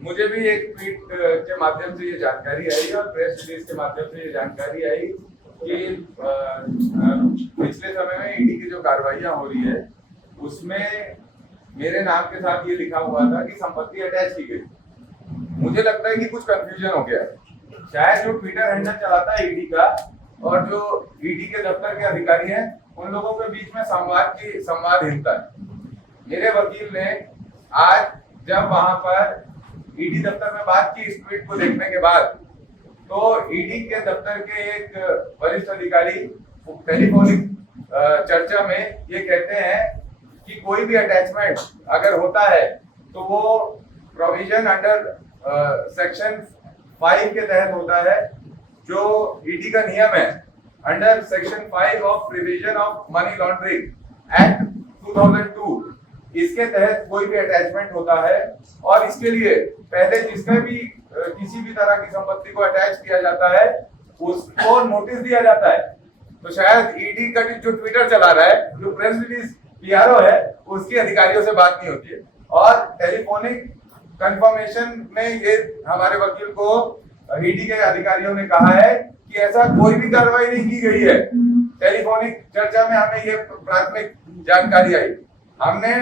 मुझे भी एक ट्वीट के माध्यम से ये जानकारी आई और प्रेस रिलीज के माध्यम से ये जानकारी आई कि पिछले समय में ईडी की जो कार्रवाइयां हो रही है उसमें मेरे नाम के साथ ये लिखा हुआ था कि संपत्ति अटैच की गई। मुझे लगता है कि कुछ कंफ्यूजन हो गया है। शायद जो ट्विटर हैंडल चलाता है ईडी का और जो ईडी के दफ्तर के अधिकारी हैं उन लोगों के बीच में संवादहीनता है। मेरे वकील ने आज जब वहां पर ईडी दफ्तर में बात की इस ट्वीट को देखने के बाद, तो ईडी के दफ्तर के एक वरिष्ठ अधिकारी टेलीफोनिक चर्चा में ये कहते हैं कि कोई भी अटैचमेंट अगर होता है तो वो प्रोविजन अंडर सेक्शन 5 के तहत होता है। जो ईडी का नियम है under section 5 of provision of money laundering act 2002, इसके तहत कोई भी अटैचमेंट होता है और इसके लिए पहले जिसमें भी किसी भी तरह की संपत्ति को अटैच किया जाता है उसको नोटिस दिया जाता है। तो शायद ईडी का जो ट्विटर चला रहा है, जो प्रेस रिलीज पीआरओ है, उसकी अधिकारियों से बात नहीं होती है। और टेलीफोनिक कंफर्मेशन में ये हमारे वकील को ईडी के अधिकारियों ने कहा है कि ऐसा कोई भी कार्रवाई नहीं की गई है। टेलीफोनिक चर्चा में हमें ये प्राथमिक जानकारी आई। हमने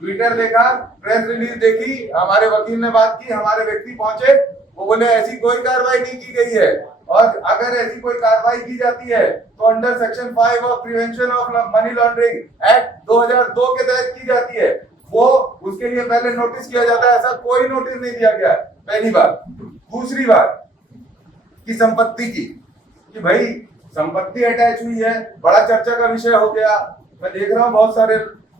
ट्विटर देखा, प्रेस रिलीज देखी, हमारे वकील ने बात की, हमारे व्यक्ति पहुंचे, वो बोले ऐसी कोई कार्रवाई नहीं की गई है और अगर ऐसी कोई कार्रवाई की जाती है तो under section 5 of prevention of money laundering act 2002 के तहत की जाती है। वो उसके लिए पहले नोटिस किया जाता है, ऐसा कोई नोटिस नहीं दिया गया। पहली बात। दूसरी बात की संपत्ति की, कि भाई संपत्ति अटैच हुई है, बड़ा चर्चा का विषय हो गया। मैं देख रहा हूँ बहुत सारे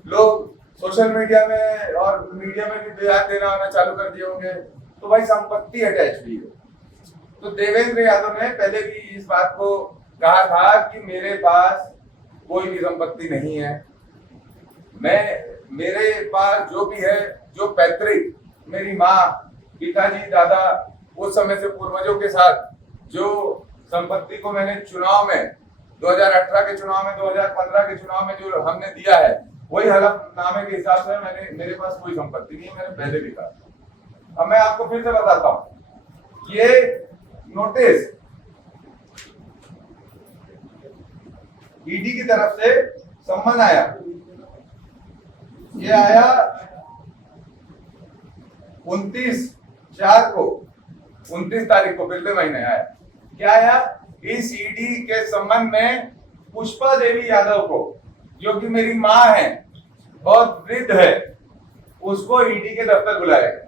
लोग सोशल मीडिया में और मीडिया में भी बयान देना आना चालू कर दिए होंगे। तो भाई संपत्ति अटैच हुई है। तो देवेंद्र यादव ने पहले भी इस बात को कहा था कि मेरे पास कोई भी संपत्ति नहीं है। मेरे पास जो भी है, जो पैतृक, मेरी माँ, पिताजी, दादा, उस समय से पूर्वजों के साथ जो संपत्ति को मैंने चुनाव में 2018 के चुनाव में, 2015 के चुनाव में जो हमने दिया है, वही हलफनामे के हिसाब से मेरे पास कोई संपत्ति नहीं है। मैंने पहले भी कहा। अब मैं आपको फिर से बताता हूं। ये नोटिस ईडी की तरफ से सम्मन आया। ये आया 29 तारीख को, पिछले महीने आया। क्या आया? इस ईडी के संबंध में पुष्पा देवी यादव को, जो कि मेरी माँ है, बहुत वृद्ध है, उसको ईडी के दफ्तर बुलाया गया।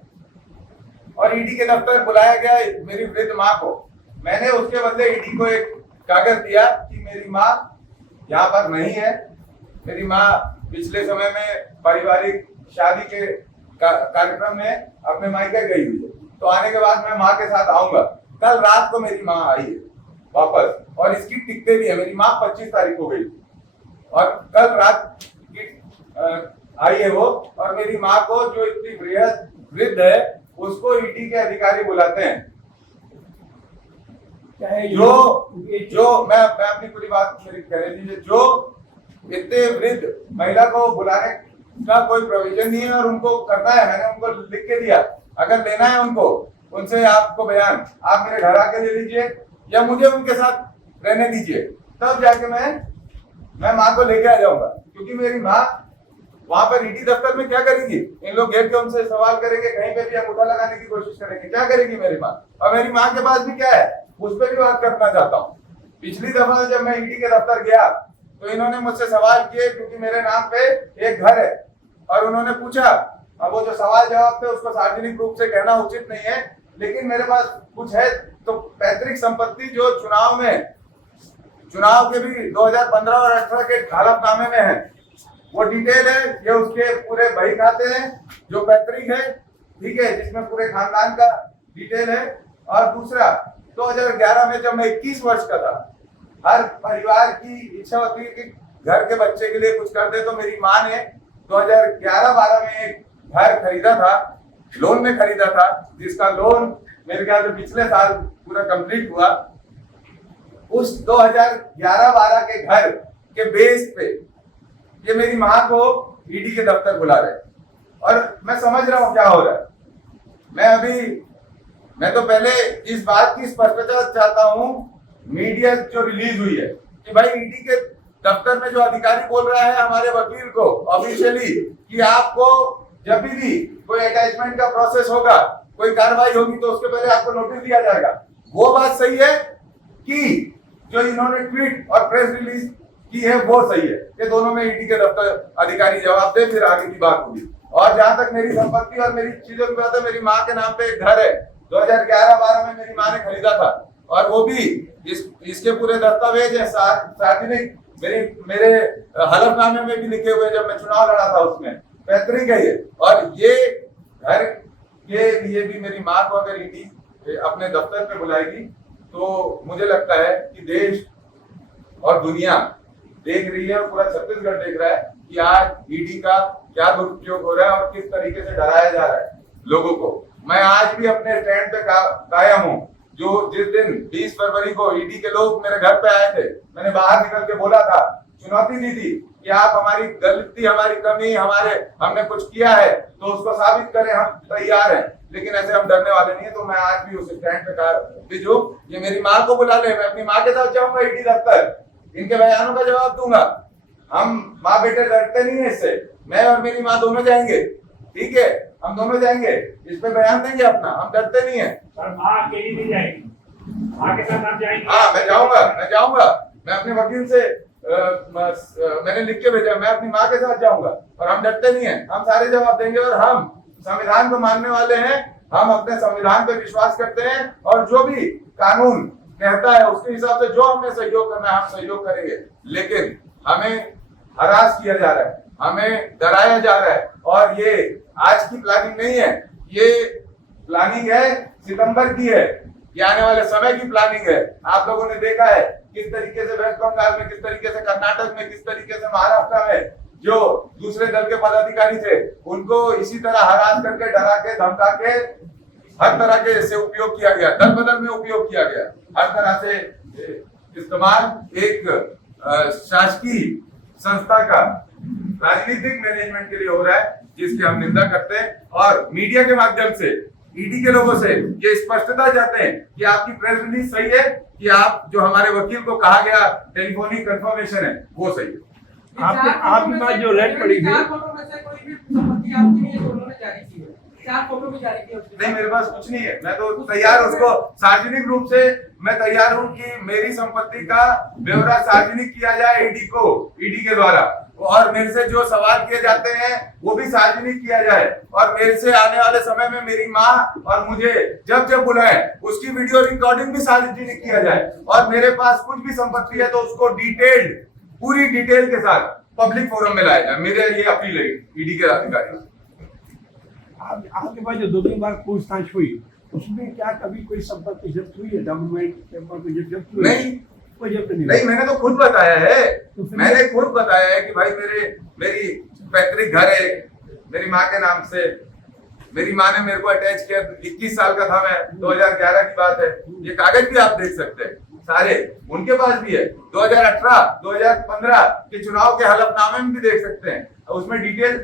और ईडी के दफ्तर बुलाया गया मेरी वृद्ध माँ को। मैंने उसके बदले ईडी को एक कागज दिया कि मेरी माँ यहाँ पर नहीं है। मेरी माँ पिछले समय में पारिवारिक शादी के कार्यक्रम में अपने मायके गई हुई है, तो आने के बाद मैं माँ के साथ आऊंगा। कल रात को मेरी माँ आई है वापस, और इसकी टिकटें भी है। मेरी माँ 25 तारीख को गई और कल रात की आई है वो। और मेरी माँ को, जो इतनी वृद्ध है, उसको ईडी के अधिकारी बुलाते हैं। जो मैं अपनी पूरी बात मेरी कह लीजिए। जो इतने वृद्ध महिला को बुलाने का कोई प्रोविजन नहीं है और उनको करना है। मैंने उनको लिख के दिया, अगर लेना है उनको, उनसे आपको बयान आप मेरे घर आके ले लीजिए या मुझे उनके साथ रहने दीजिए, तब जाके मैं माँ को लेके आ जाऊंगा। क्योंकि मेरी माँ वहां पर ईडी दफ्तर में क्या करेगी? इन लोग गेट के उनसे सवाल करेंगे, कहीं पे भी अंगूठा लगाने की कोशिश करेंगे। क्या करेगी मेरी माँ? और मेरी माँ के पास भी क्या है, उस पर भी बात करना चाहता हूँ। पिछली दफा जब मैं ईडी के दफ्तर गया तो इन्होंने मुझसे सवाल किए, क्योंकि मेरे नाम पे एक घर है, और उन्होंने पूछा। अब वो जो सवाल जवाब थे उसको सार्वजनिक रूप से कहना उचित नहीं है, लेकिन मेरे पास कुछ है। तो पैतृक संपत्ति जो चुनाव के भी 2015 और 18 के हलफनामे में है, वो डिटेल है। ये उसके पूरे बही खाते हैं जो पैतृक है, ठीक है, जिसमें पूरे खानदान का डिटेल है। और दूसरा, 2011 में जब मैं 21 वर्ष का था, हर परिवार की इच्छा होती है कि घर के बच्चे के लिए कुछ कर दे। तो मेरी माँ ने 2011-12 में एक घर खरीदा था, लोन में खरीदा था, जिसका लोन मेरे ख्याल से पिछले साल पूरा कंप्लीट हुआ। उस 2011-12 के घर के बेस पे ये मेरी माँ को ईडी के दफ्तर बुला रहे हैं। और मैं समझ रहा हूं क्या हो रहा है। मैं तो पहले इस बात की स्पष्टता चाहता हूं, मीडिया जो रिलीज हुई है कि भाई ईडी के दफ्तर में जो अधिकारी बोल रहा है हमारे वकील को ऑफिशियली कि आपको जब भी कोई अटैचमेंट का प्रोसेस होगा, कोई कार्रवाई होगी तो उसके पहले आपको नोटिस दिया जाएगा, वो बात सही है कि जो इन्होंने ट्वीट और प्रेस रिलीज की है वो सही है। ये दोनों में ईडी के दफ्तर अधिकारी जवाब दे, फिर आगे की बात होगी। और जहां तक मेरी संपत्ति और मेरी चीजों की बात है, मेरी माँ के नाम पे एक घर है, 2011-12 में मेरी माँ ने खरीदा था, और वो भी इसके पूरे दस्तावेज है सार्वजनिक, मेरे हलफनामे में भी लिखे हुए, जब मैं चुनाव लड़ा था उसमें पैतृक है ये। और ये घर के लिए भी मेरी माँ को अगर ईडी अपने दफ्तर पे बुलाएगी तो मुझे लगता है कि देश और दुनिया देख रही है और पूरा छत्तीसगढ़ देख रहा है कि आज ईडी का क्या दुरुपयोग हो रहा है और किस तरीके से डराया जा रहा है लोगों को। मैं आज भी अपने स्टैंड पे कायम हूँ। जो जिस दिन 20 फरवरी को ईडी के लोग मेरे घर पे आए थे, मैंने बाहर निकल के बोला था, चुनौती दी थी कि आप हमारी गलती, हमारी कमी, हमने कुछ किया है तो उसको साबित करें, हम तैयार हैं, लेकिन ऐसे हम डरने वाले नहीं है। तो मैं आज भी उस स्टैंड पे जो ये मेरी माँ को बुला ले, मैं अपनी माँ के साथ जाऊंगा ईडी दफ्तर, इनके बयानों का जवाब दूंगा। हम माँ बेटे डरते नहीं है इससे, मैं और मेरी माँ दोनों जाएंगे, ठीक है, हम दोनों जाएंगे, इस पे बयान देंगे अपना, हम डरते नहीं है। सर माँ अकेली नहीं जाएगी, माँ के साथ आप जाएंगे? हाँ मैं जाऊंगा, मैं अपने वकील से मैंने लिख के भेजा, मैं अपनी माँ के साथ जाऊंगा, और हम डरते नहीं है, हम सारे जवाब देंगे। और हम संविधान को मानने वाले हैं, हम अपने संविधान पे विश्वास करते हैं, और जो भी कानून कहता है उसके हिसाब से जो हमें सहयोग करना है हम सहयोग करेंगे। लेकिन हमें हरास किया जा रहा है, हमें डराया जा रहा है, और ये आज की प्लानिंग नहीं है, ये प्लानिंग है सितंबर की है, ये आने वाले समय की प्लानिंग है। आप लोगों ने देखा है किस तरीके से वेस्ट बंगाल में, किस तरीके से कर्नाटक में, किस तरीके से महाराष्ट्र में जो दूसरे दल के पदाधिकारी थे उनको इसी तरह हरास करके, डरा के, धमका के, हर तरह के से उपयोग किया गया, दल बदल में उपयोग किया गया, हर तरह से इस्तेमाल एक शासकीय संस्था का राजनीतिक मैनेजमेंट के लिए हो रहा है, जिसकी हम निंदा करते हैं। और मीडिया के माध्यम से ईडी के लोगों से ये स्पष्टता चाहते हैं कि आपकी प्रेस रिलीज सही है, कि आप जो हमारे वकील को कहा गया टेलीफोनिक कंफर्मेशन है वो सही है। आपकी बात जो रेड पड़ी थी, 4 फोटो में से कोई भी संपत्ति आपकी नहीं है, दोनों ने जारी की है, 4 फोटो भी जारी की है। नहीं, मेरे पास कुछ नहीं है, मैं तो तैयार उसको सार्वजनिक रूप से मैं तैयार हूं कि मेरी संपत्ति का ब्यौरा सार्वजनिक किया जाए ईडी के द्वारा, और मेरे से जो सवाल किए जाते हैं वो भी सार्वजनिक किया जाए, और मेरे से आने वाले समय में मेरी माँ और मुझे जब जब बुलाए उसकी वीडियो रिकॉर्डिंग भी सार्वजनिक किया जाए, और मेरे पास कुछ भी संपत्ति है तो उसको डिटेल्ड, पूरी डिटेल के साथ पब्लिक फोरम में लाया जाए। मेरे ये अपील है ईडी के अधिकारियों से। आपके पास जो 2-3 बार पूछताछ हुई उसमें क्या कभी कोई संपत्ति जब्त हुई है? डॉक्यूमेंट पेपर जब्त हुई? नहीं, कोई जब्त नहीं। नहीं, मैंने तो खुद बताया है, मैंने खुद बताया है कि भाई मेरी पैतृक घर है मेरी माँ के नाम से, मेरी माँ ने मेरे को अटैच किया, 21 साल का था मैं, 2011 की बात है, ये कागज भी आप देख सकते हैं सारे, उनके पास भी है, 2018, 2015 के चुनाव के हलफनामे में भी देख सकते हैं, उसमें डिटेल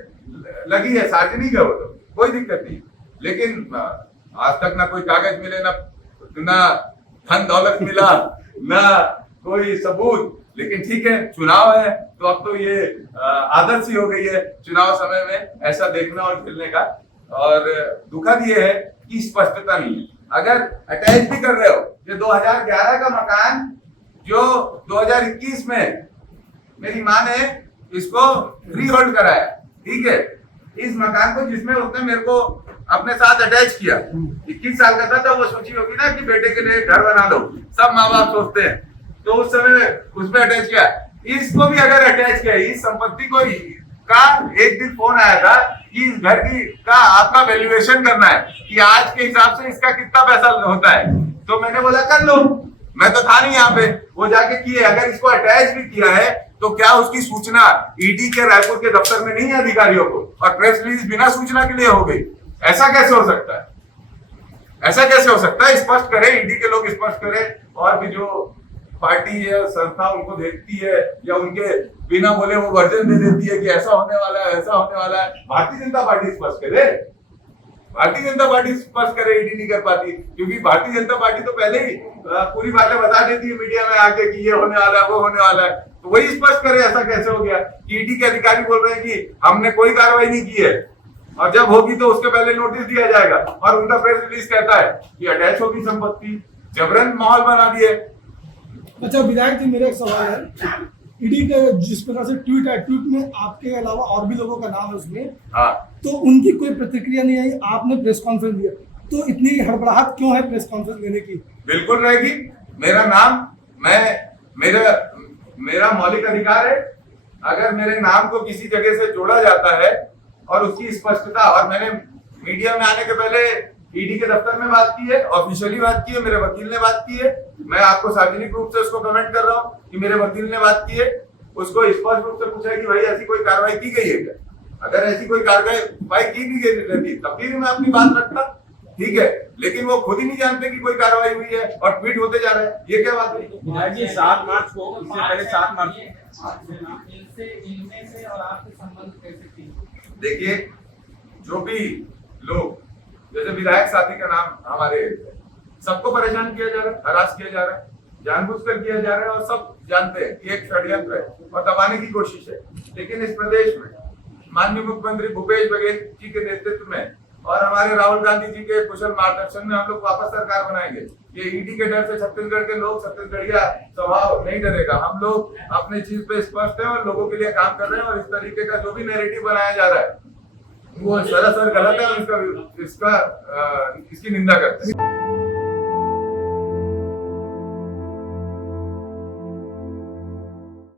लगी है, सार्वजनिक है, वो तो कोई दिक्कत नहीं। लेकिन आज तक ना कोई कागज मिले, ना धन दौलत मिला, ना कोई सबूत। लेकिन ठीक है, चुनाव है तो अब तो ये आदत सी हो गई है चुनाव समय में ऐसा देखना और खेलने का। और दुखद ये है कि स्पष्टता नहीं है। अगर अटैच भी कर रहे हो, ये 2011 का मकान जो 2021 में मेरी माँ ने इसको फ्री होल्ड कराया, ठीक है, इस मकान को जिसमें उसने मेरे को अपने साथ अटैच किया, 21 साल का था, तो वो सोची होगी ना कि बेटे के लिए घर बना दो, सब माँ बाप सोचते हैं, तो उस समय उसमें अटैच किया, इसको भी अगर अटैच किया, इस संपत्ति को का एक दिन फोन आया था कि इस घर की का आपका वैल्यूएशन करना है कि आज के हिसाब से इसका कितना पैसा होता है, तो मैंने बोला कर लो, मैं तो था नहीं यहाँ पे, वो जाके किए। अगर इसको अटैच भी किया है तो क्या उसकी सूचना ईडी के रायपुर के दफ्तर में नहीं है अधिकारियों को, और प्रेस रिलीज बिना सूचना के लिए हो गई? ऐसा कैसे हो सकता है? ऐसा कैसे हो सकता है? स्पष्ट करें, ईडी के लोग स्पष्ट करें, और भी जो पार्टी या संस्था उनको देखती है या उनके बिना बोले वो वर्जन दे देती है कि ऐसा होने वाला है, ऐसा होने वाला है। भारतीय जनता पार्टी स्पष्ट करे, भारतीय जनता पार्टी स्पष्ट करे, ईडी नहीं कर पाती, क्योंकि भारतीय जनता पार्टी तो पहले ही पूरी बातें बता देती है मीडिया में आके कि ये होने वाला है, वो होने वाला है। तो वही स्पष्ट करे ऐसा कैसे हो गया कि ईडी के अधिकारी बोल रहे हैं कि हमने कोई कार्रवाई नहीं की है, और जब होगी तो उसके पहले नोटिस दिया जाएगा, और उनका प्रेस रिलीज कहता है कि अटैच होगी संपत्ति, जबरन माहौल बना दिए। अच्छा विधायक जी, मेरा एक सवाल है, ईडी का जिस प्रकार से ट्वीट है, ट्वीट में आपके अलावा और भी लोगों का नाम है उसमें, हाँ, तो उनकी कोई प्रतिक्रिया नहीं आई, आपने प्रेस कॉन्फ्रेंस दिया, तो इतनी हड़बड़ाहट क्यों है प्रेस कॉन्फ्रेंस लेने की? बिल्कुल रहेगी। मेरा नाम, मेरा मौलिक अधिकार है, अगर मेरे नाम को किसी जगह से जोड़ा जाता है और उसकी स्पष्टता, और मैंने मीडिया में आने के पहले ईडी के दफ्तर में बात की है, ऑफिशियली बात की है, मेरे वकील ने बात की है, मैं आपको सार्वजनिक रूप से उसको कमेंट कर रहा हूँ कि मेरे वकील ने बात की है, उसको स्पष्ट रूप से पूछा है कि भाई ऐसी कोई कार्रवाई की गई है क्या? अगर ऐसी कोई कार्रवाई की भी गई रहती तब भी मैं अपनी बात रखता, ठीक है, लेकिन वो खुद ही नहीं जानते कि कोई कार्रवाई हुई है और ट्वीट होते जा रहे हैं, ये क्या बात है? विधायक जी 7 मार्च को, इससे पहले 7 मार्च इनसे और आपके संबंध कैसे थे? देखिए, जो भी लोग, जैसे विधायक साथी का नाम हमारे, सबको परेशान किया जा रहा है, हरास किया जा रहा है, जानबूझकर किया जा रहा है, और सब जानते हैं कि एक षड्यंत्र है और दबाने की कोशिश है। लेकिन इस प्रदेश में माननीय मुख्यमंत्री भूपेश बघेल जी के नेतृत्व में और हमारे राहुल गांधी जी के कुशल मार्गदर्शन में हम लोग वापस सरकार बनाएंगे। ये ईडी के डर से छत्तीसगढ़ के लोग, छत्तीसगढ़िया स्वभाव नहीं डरेगा। हम लोग अपनी चीज पे स्पष्ट है और लोगों के लिए काम कर रहे हैं, और इस तरीके का जो भी नैरेटिव बनाया जा रहा है वो सरासर गलत है, और इसकी निंदा करते हैं।